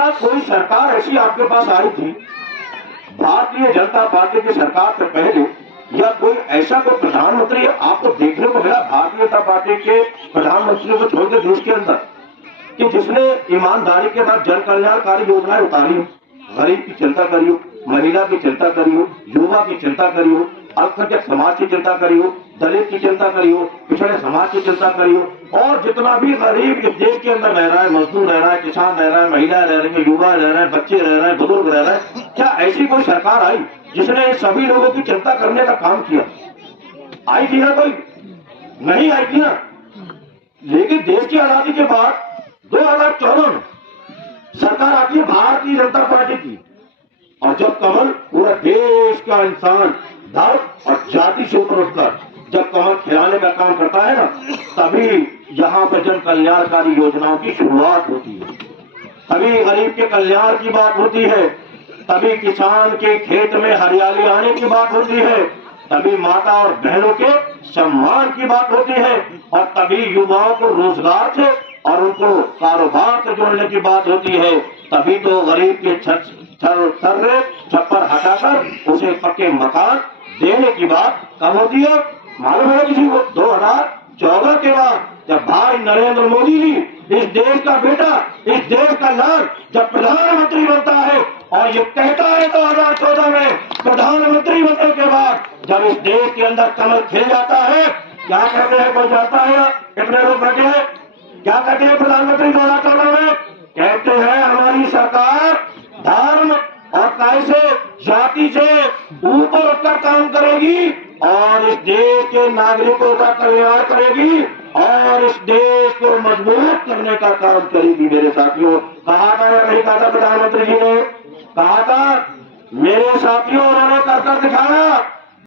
क्या कोई सरकार ऐसी आपके पास आई थी भारतीय जनता पार्टी की सरकार से पहले, या कोई ऐसा कोई प्रधानमंत्री आपको देखने को मिला भारतीय जनता पार्टी के प्रधानमंत्रियों को छोड़कर देश के अंदर, कि जिसने ईमानदारी के साथ जन कल्याणकारी योजनाएं उतारी हो, गरीब की चिंता करी हो, महिला की चिंता करी हो, युवा की चिंता करी हो, अल्पसंख्यक समाज की चिंता करी हो, दलित की चिंता करी हो, पिछड़े समाज की चिंता करी हो, और जितना भी गरीब इस देश के अंदर रह रहा है, मजदूर रह रहा है, किसान रह रहा है, महिला रह रही है, युवा रह रहे हैं, बच्चे रह रहे हैं, बुजुर्ग रह रहे हैं, क्या ऐसी कोई सरकार आई जिसने सभी लोगों की चिंता करने का काम किया? आई थी ना कोई? नहीं आई थी ना। लेकिन देश की आजादी के बाद 2014 में सरकार आती है भारतीय जनता पार्टी की, और जब कमल पूरा देश का इंसान धर्म और जाति से ऊपर उठकर जब कमल खिलाने का काम करता है ना, तभी यहाँ पर जन कल्याणकारी योजनाओं की शुरुआत होती है, तभी गरीब के कल्याण की बात होती है, तभी किसान के खेत में हरियाली आने की बात होती है, तभी माता और बहनों के सम्मान की बात होती है, और तभी युवाओं को रोजगार से और उनको कारोबार से जोड़ने की बात होती है। तभी तो गरीब के छप्पर हटाकर उसे पक्के मकान देने की बात कब होती है? मालूम है किसी को? 2014 के बाद जब भाई नरेंद्र मोदी जी, इस देश का बेटा, इस देश का लाल, जब प्रधानमंत्री बनता है और ये कहता है 2014 में प्रधानमंत्री बनने के बाद जब इस देश के अंदर कमल खिल जाता है, क्या कहते हैं? कोई जानता है? कितने लोग बैठे हैं? क्या कहते हैं प्रधानमंत्री 2014 में? कहते हैं हमारी सरकार धर्म और कैसे जाति से ऊपर उठकर काम करेगी और इस देश के नागरिकों का कल्याण करेगी और इस देश को मजबूत करने का काम करेगी। मेरे साथियों, कहा था या नहीं कहा था? प्रधानमंत्री जी ने कहा था। मेरे साथियों, उन्होंने कर दिखाया।